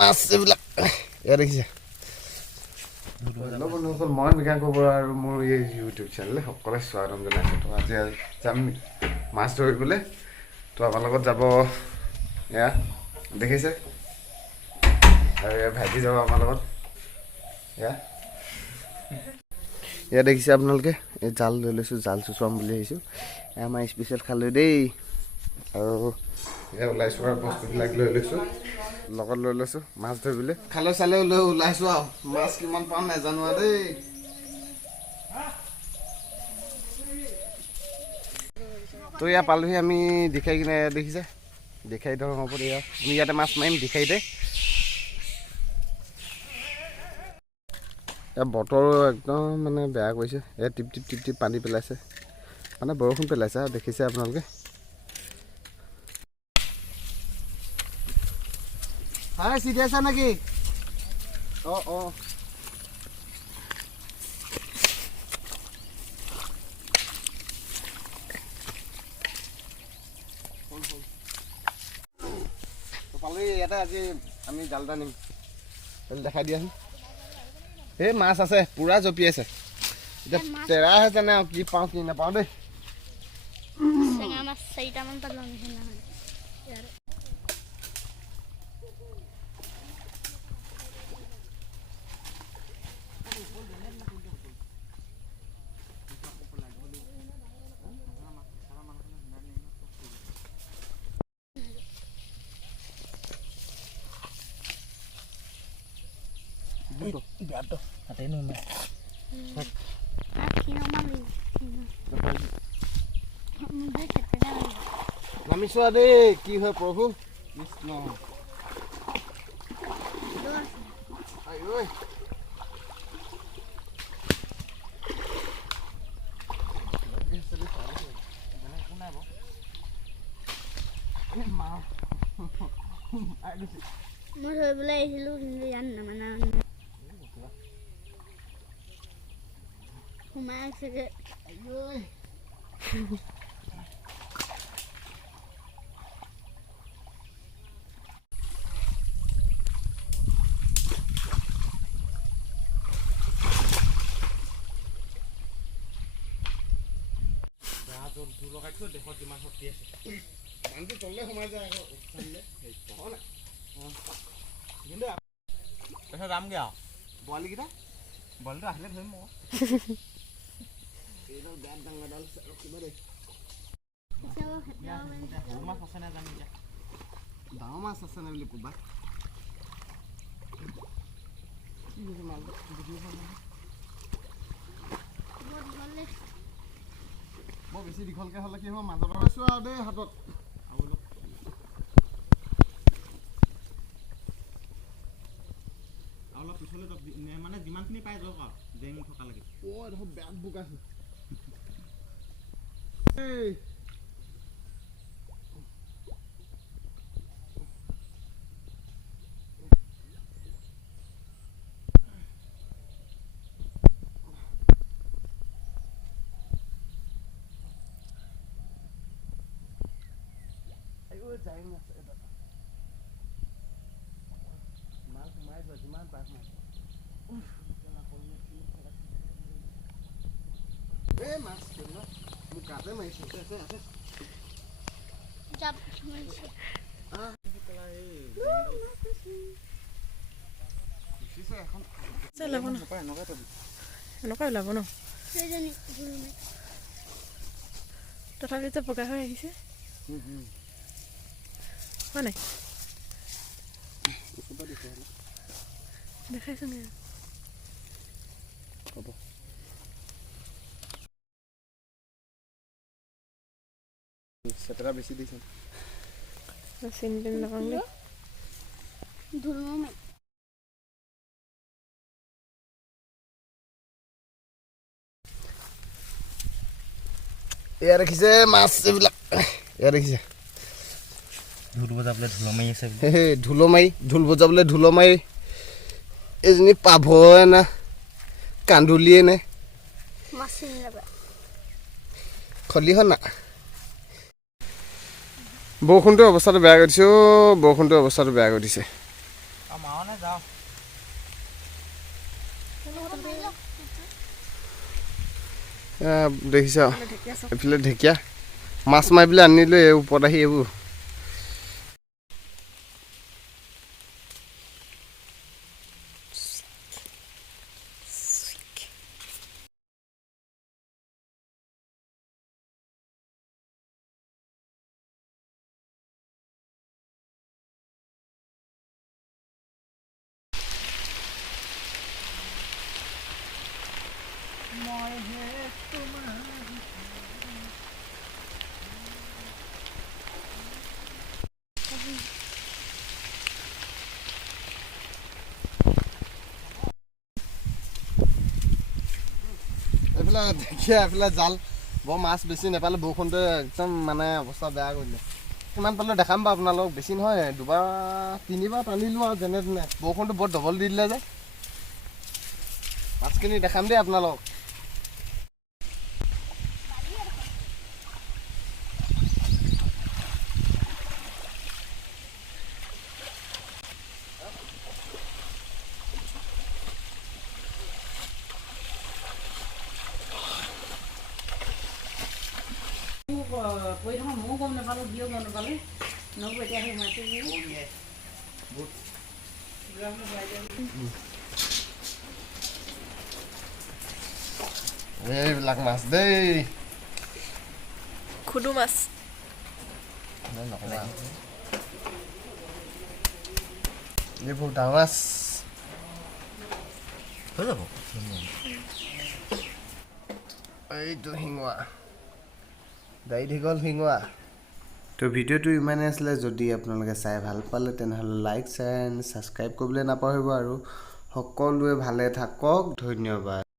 মাছ এইবিলাক এয়া দেখিছে বন্ধুসকল মই মৃগাংক বৰা আৰু মোৰ এই ইউটিউব চেনেলে সকলোৱে স্বাগতম জনাইছোঁ তো আজি যাম মাছ ধৰিবলৈ তো আমাৰ লগত যাব এয়া দেখিছে আৰু এয়া ভাইটি যাব আমাৰ লগত এয়া দেখিছে আপোনালোকে এই জাল লৈ লৈছোঁ জাল চুচুৱাম বুলি আহিছোঁ এয়া আমাৰ স্পেচিয়েল খালৈ দেই আৰু এয়া ওলাইছোঁ আৰু বস্তুবিলাক লৈ লৈছোঁ লগত লৈ লৈছোঁ মাছ ধৰিবলৈ খালৈ চালে লৈ ওলাইছোঁ আৰু মাছ কিমান পাম নাজানো আৰু দেই তো এয়া পালোহি আমি দেখাই কিনে দেখিছে দেখাই ধৰক হ'ব এয়া আমি ইয়াতে মাছ মাৰিম দেখাইতে এয়া বতৰো একদম মানে বেয়া কৰিছে এয়া টিপ টিপ টিপ টিপ পানী পেলাইছে মানে বৰষুণ পেলাইছে আৰু দেখিছে আপোনালোকে হাই চিধি আছা নেকি অঁ অঁ পালোঁ ইয়াতে আজি আমি জাল এটা নিম দেখাই দিয়াচোন এই মাছ আছে পুৰা জঁপিয়াইছে এতিয়া তেৰা হৈছে নে কি পাওঁ কি নাপাওঁ দেই Beato, hati ini mah. নামিছোঁ দেই কি হয় প্ৰভু কৃষ্ণ মই ধৰিবলৈ আহিছিলোঁ কিন্তু ইয়াত নামানা সোমাই আছেগৈ দেশত যিমান শক্তি আছে পানীটো তললৈ সোমাই যায় আকৌ কিন্তু যামগে আৰু পোৱালিকেইটা বলটো আহিলে ধৰিম মই এইডাল বেয়া ডাঙৰডাল ৰখিব দেই সৰু মাছ আছে নাই জানো এতিয়া ডাঙৰ মাছ আছে নাই বুলি ক'বা কি হৈছে মাছটো বৰ বেছি দীঘলকৈ হ'লে কি হ'ব মাজত লৈছোঁ আৰু দেই হাতত অলপ পিছলৈ মানে যিমানখিনি পাই যাওক আৰু জেং থকা লাগে দেখোন বেয়া বোক আছে যাই আছে মাছ সোমাই যোৱা যিমান পাছ মাছ এই মাছ মোক গাতে মাৰিছে এনেকুৱা ওলাব ন তথাপিতো বগা হৈ আহিছে হয় নাই দেখাইছোন হ'ব চেপেটা বেছি দিছে চিন পেন লগাওঁ দেই এয়া দেখিছে মাছ এইবিলাক এয়া দেখিছে ঢোল বজাবলৈ ঢোল মাৰি আছে ঢোল মাৰি ঢোল বজাবলৈ ঢোল মাৰি এজনী পাভয়ে না কান্দুলিয়ে নে খলিহন না বৰষুণটোৰ অৱস্থাটো বেয়া কৰি দিছে বৰষুণটোৰ অৱস্থাটো বেয়া কৰি দিছে যাওঁনে যাওঁ দেখিছ এইফালে ঢেকীয়া মাছ মাৰিবলৈ আনিলোঁ এই ওপৰত আহি এইবোৰ এইফালে ঢেকীয়া এইফালে জাল বৰ মাছ বেছি নাপালে বৰষুণটোৱে একদম মানে অৱস্থা বেয়া কৰিলে কিমান পালোঁ দেখাম বাৰু আপোনালোকক বেছি নহয় 2-3 টানিলোঁ আৰু যেনে তেনে বৰষুণটো বৰ ডবল দি দিলে যে মাছখিনি দেখাম দেই আপোনালোকক কৰি থকা ময়ো গম নাপালোঁ কিয় গম নাপালোঁ নব এতিয়া সেই মাটি এইবিলাক মাছ দেই খুদু মাছ নক'বা এইবোৰ ডাঙৰ মাছ হৈ যাব এইটো শিঙোৱা দাই দীঘল শিঙোৱা তো ভিডিঅ'টো ইমানেই আছিলে যদি আপোনালোকে চাই ভাল পালে তেনেহ'লে লাইক শ্বেয়াৰ এণ্ড ছাবস্ক্ৰাইব কৰিবলৈ নাপাহৰিব আৰু সকলোৱে ভালে থাকক ধন্যবাদ